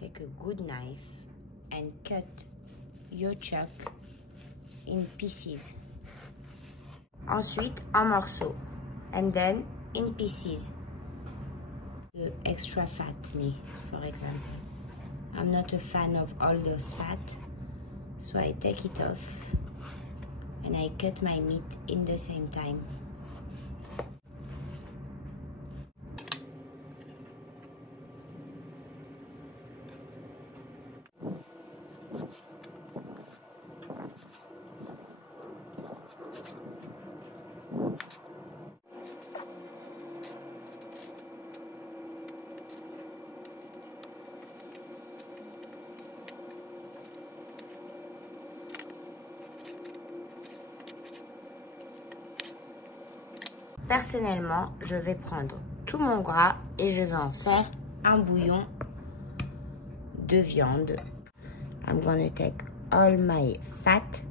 take a good knife and cut your chuck in pieces. Ensuite, en morceaux. And then in pieces. The extra fat meat, for example. I'm not a fan of all those fat, so I take it off and I cut my meat in the same time. Personnellement, je vais prendre tout mon gras et je vais en faire un bouillon de viande. I'm gonna take all my fat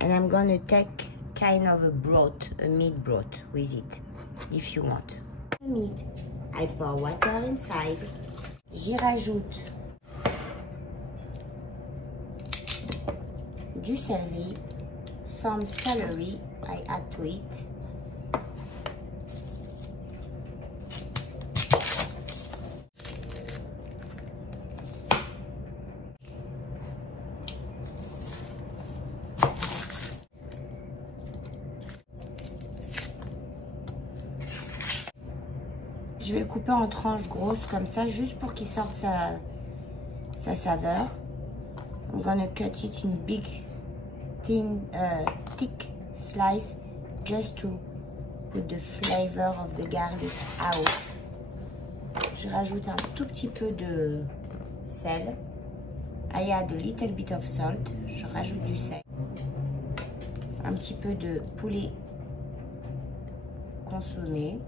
and I'm gonna take kind of a broth, a meat broth with it, if you want. The meat, I pour water inside. J'y rajoute du céleri, some celery I add to it. Je vais le couper en tranches grosses comme ça, juste pour qu'il sorte sa saveur. I'm gonna cut it in big, thin, thick slice, just to put the flavor of the garlic out. Je rajoute un tout petit peu de sel. I add a little bit of salt. Je rajoute du sel. Un petit peu de poulet consommé.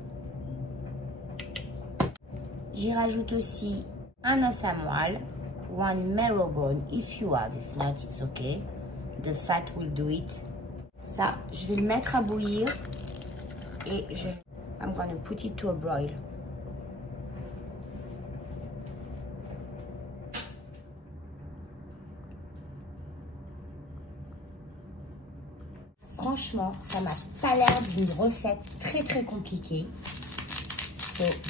J'y rajoute aussi un os à moelle, one marrow bone if you have, if not it's okay. The fat will do it. Ça, je vais le mettre à bouillir et I'm gonna put it to a broil. Franchement, ça m'a pas l'air d'une recette très compliquée.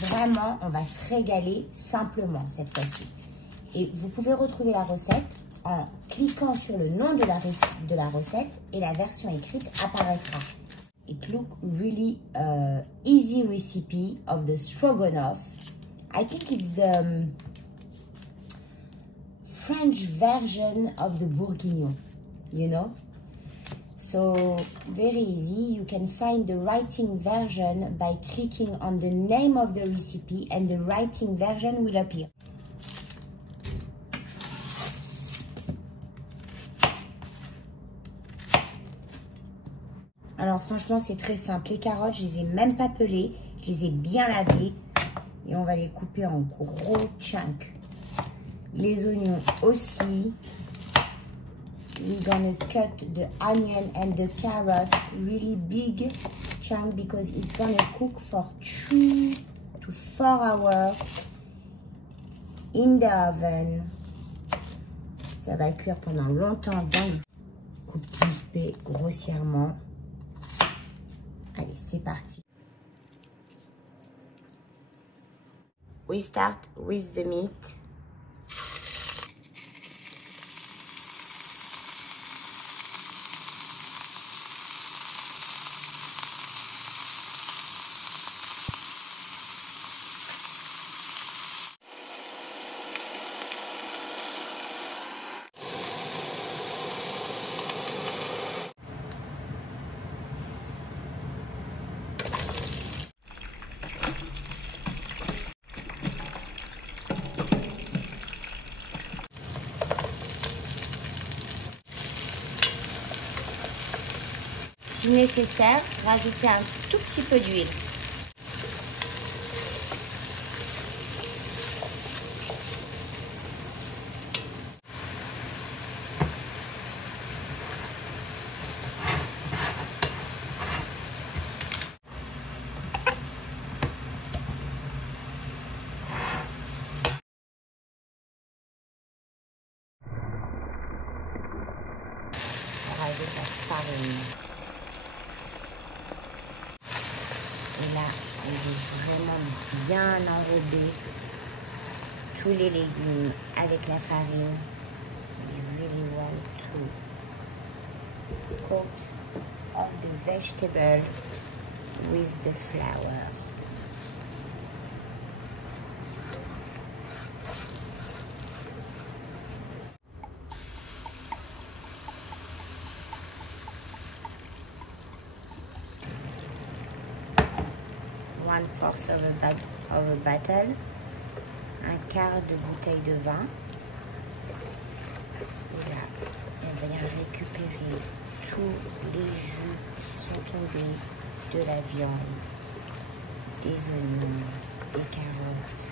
Vraiment, on va se régaler simplement cette fois-ci. Et vous pouvez retrouver la recette en cliquant sur le nom de la recette et la version écrite apparaîtra. It looks really easy recipe of the stroganoff. I think it's the French version of the bourguignon, you know? So very easy. You can find the writing version by clicking on the name of the recipe and the writing version will appear. Alors franchement, c'est très simple. Les carottes, je les ai même pas pelées, je les ai bien lavées et on va les couper en gros chunks. Les oignons aussi. We're gonna cut the onion and the carrot really big chunk because it's gonna cook for 3 to 4 hours in the oven. Ça va cuire pendant longtemps dans le couper grossièrement. Allez, c'est parti. We start with the meat. Si nécessaire, rajoutez un tout petit peu d'huile. bien enrober tous les légumes avec la farine. You really want to coat all the vegetable with the flour. One fourth of a bottle, un quart de bouteille de vin. Et là, on vient récupérer tous les jus qui sont tombés de la viande, des oignons, des carottes.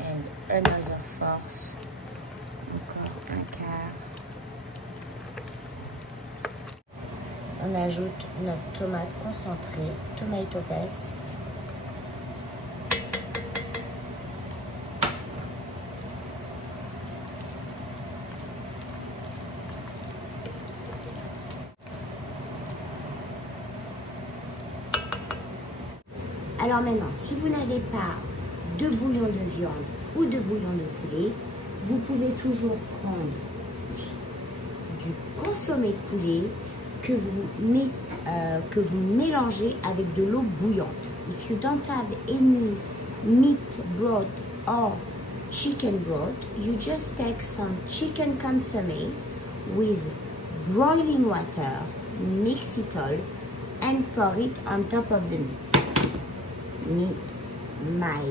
And another force, encore un quart. On ajoute notre tomate concentrée, tomato paste. Alors maintenant, si vous n'avez pas de bouillon de viande ou de bouillon de poulet, vous pouvez toujours prendre du consommé de poulet que vous mélangez avec de l'eau bouillante. If you don't have any meat broth or chicken broth, you just take some chicken consommé with boiling water, mix it all, and pour it on top of the meat. My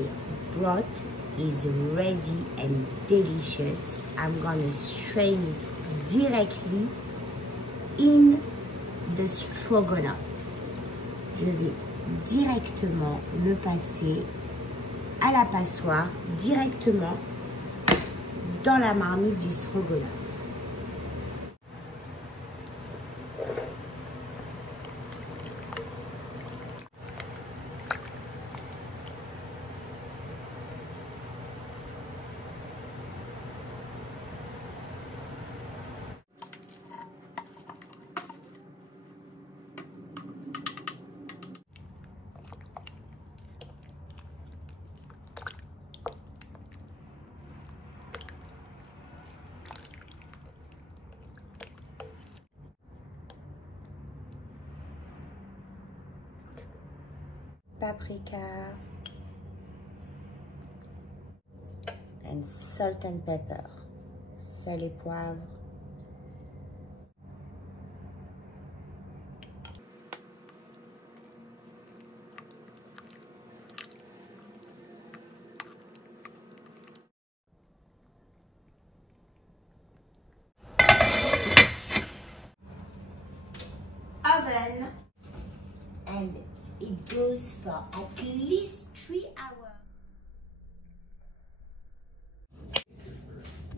broth is ready and delicious. I'm gonna strain it directly in the stroganoff. Je vais directement le passer à la passoire, directement dans la marmite du stroganoff. Paprika and salt and pepper, sel et poivre. Oven, and it goes for at least 3 hours.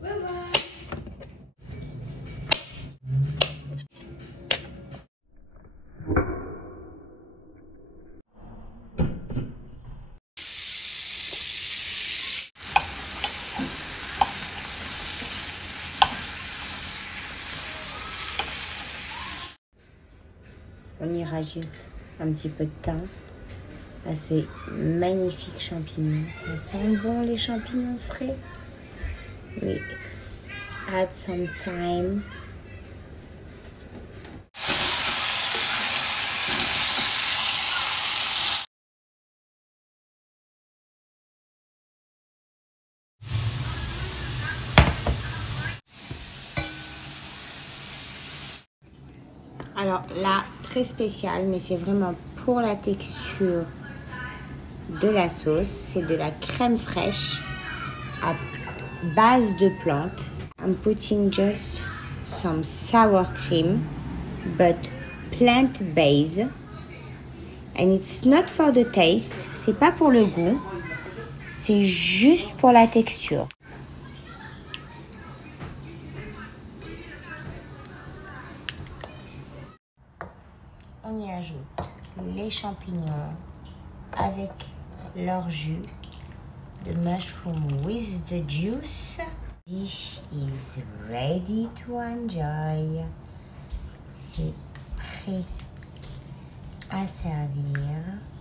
Bye-bye. On y rajoute un petit peu de thym à ce magnifique champignon. Ça sent bon les champignons frais. We add some thyme. Alors là, très spécial, mais c'est vraiment pour la texture de la sauce. C'est de la crème fraîche à base de plantes. I'm putting just some sour cream, but plant-based. And it's not for the taste. C'est pas pour le goût. C'est juste pour la texture. On y ajoute les champignons avec leur jus de mushroom with the juice. Dish is ready to enjoy. C'est prêt à servir.